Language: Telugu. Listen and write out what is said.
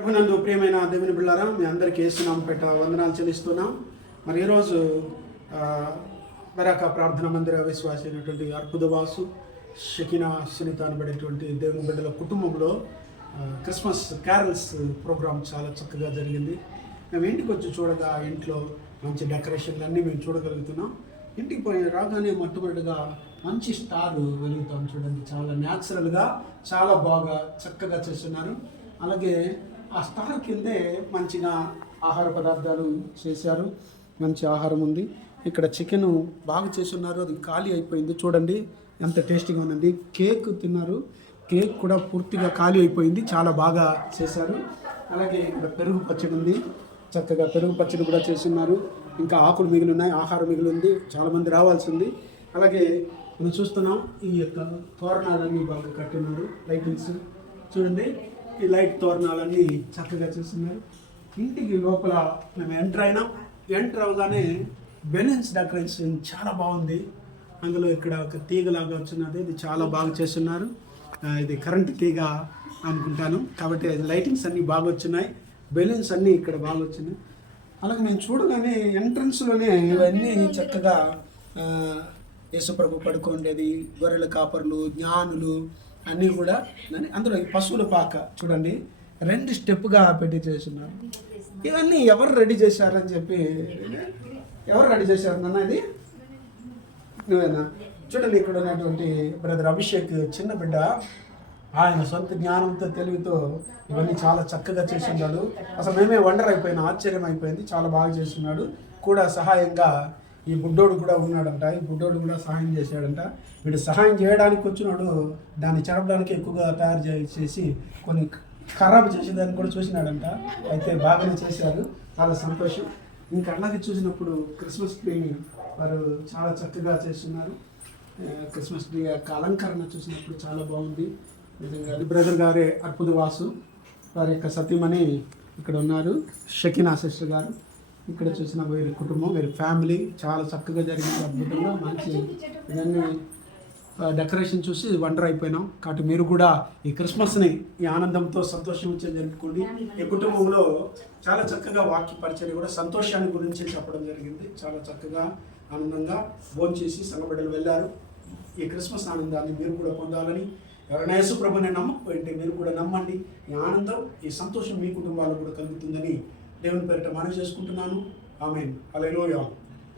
ప్రభునందు ప్రియమైన దేవుని బిడ్డలారా, మీ అందరికీ యేసునామమున పేట వందనాలు చెల్లిస్తున్నాం. మరి ఈరోజు బరాక ప్రార్థన మందిర విశ్వాసి అయినటువంటి అర్బుదవాసు షకీనా సునీత అనబడేటువంటి దేవుని బిడ్డల కుటుంబంలో క్రిస్మస్ క్యారల్స్ ప్రోగ్రామ్ చాలా చక్కగా జరిగింది. మేము ఇంటికి వచ్చి చూడగా ఇంట్లో మంచి డెకరేషన్లు అన్నీ మేము చూడగలుగుతున్నాం. ఇంటికి పోయి రాగానే మొట్టమొదటిగా మంచి స్టార్ వెలుగుతాం చూడండి. చాలా న్యాచురల్గా చాలా బాగా చక్కగా చేస్తున్నారు. అలాగే ఆ స్టార్ కిందే మంచిగా ఆహార పదార్థాలు చేశారు. మంచి ఆహారం ఉంది. ఇక్కడ చికెన్ బాగా చేస్తున్నారు. అది ఖాళీ అయిపోయింది చూడండి, ఎంత టేస్టీగా ఉన్నది. కేక్ తిన్నారు, కేక్ కూడా పూర్తిగా ఖాళీ అయిపోయింది. చాలా బాగా చేశారు. అలాగే ఇక్కడ పెరుగు పచ్చడి ఉంది, చక్కగా పెరుగు పచ్చడి కూడా చేస్తున్నారు. ఇంకా ఆకులు మిగిలి ఉన్నాయి, ఆహారం మిగిలి ఉంది, చాలామంది రావాల్సింది. అలాగే మనం చూస్తున్నాం ఈ యొక్క తోరణాలన్నీ బాగా కట్టున్నారు. లైటింగ్స్ చూడండి, ఈ లైట్ తోరణాలన్నీ చక్కగా చేస్తున్నారు. ఇంటికి లోపల మేము ఎంటర్ అవగానే బెలూన్స్ డెకరేషన్ చాలా బాగుంది. అందులో ఇక్కడ ఒక తీగలాగా వచ్చినది, ఇది చాలా బాగా చేస్తున్నారు. ఇది కరెంట్ తీగ అనుకుంటాను, కాబట్టి లైటింగ్స్ అన్నీ బాగా వచ్చినాయి. బెలూన్స్ అన్నీ ఇక్కడ బాగా వచ్చినాయి. అలాగే మేము చూడగానే ఎంట్రన్స్లోనే ఇవన్నీ చక్కగా యేసుప్రభు పడుకోండేది, గొర్రెల కాపర్లు, జ్ఞానులు అన్నీ కూడా. అందులో ఈ పశువుల పాక చూడండి, 2 స్టెప్గా పెట్టి చేస్తున్నారు. ఇవన్నీ ఎవరు రెడీ చేశారని చెప్పి, ఎవరు రెడీ చేశారు నాన్న? ఇది నువ్వేనా? చూడండి, ఇక్కడ ఉన్నటువంటి బ్రదర్ అభిషేక్ చిన్న బిడ్డ, ఆయన సొంత జ్ఞానంతో తెలివితో ఇవన్నీ చాలా చక్కగా చేస్తున్నాడు. అసలు మేమే వండర్ అయిపోయినా, ఆశ్చర్యం అయిపోయింది. చాలా బాగా చేస్తున్నాడు. కూడా సహాయంగా ఈ బుడ్డోడు కూడా ఉన్నాడంట. ఈ బుడ్డోడు కూడా సహాయం చేశాడంట. వీడు సహాయం చేయడానికి వచ్చినాడు, దాన్ని చెడపడానికి ఎక్కువగా తయారు చేసి కొన్ని ఖరాబు చేసేదాన్ని కూడా చూసినాడంట. అయితే బాగానే చేశారు, చాలా సంతోషం. ఇంకా అలాగే చూసినప్పుడు క్రిస్మస్ ట్రీని వారు చాలా చక్కగా చేస్తున్నారు. క్రిస్మస్ ట్రీ యొక్క అలంకరణ చూసినప్పుడు చాలా బాగుంది నిజంగా. బ్రదర్ గారే అర్బుదవాసు, వారి యొక్క సతీమణి ఇక్కడ ఉన్నారు, షకీనా సిస్టర్ గారు. ఇక్కడ చూసిన వీరి కుటుంబం, వీరి ఫ్యామిలీ చాలా చక్కగా జరిగింది. అద్భుతంగా మంచి ఇవన్నీ డెకరేషన్ చూసి వండర్ అయిపోయినాం. కాబట్టి మీరు కూడా ఈ క్రిస్మస్ని ఈ ఆనందంతో సంతోషంతో జరుపుకోండి. ఈ కుటుంబంలో చాలా చక్కగా వాక్య పరిచయం కూడా సంతోషాన్ని గురించి చెప్పడం జరిగింది. చాలా చక్కగా ఆనందంగా భోంచేసి సంఘబిడ్డలు వెళ్ళారు. ఈ క్రిస్మస్ ఆనందాన్ని మీరు కూడా పొందాలని, ఎవరైనా యేసుప్రభుని నమ్మకపోయింటే మీరు కూడా నమ్మండి. ఈ ఆనందం, ఈ సంతోషం మీ కుటుంబాలకు కూడా కలుగుతుందని దేవుని పేరిట మనవి చేసుకుంటున్నాను. ఆమేన్. హల్లెలూయా.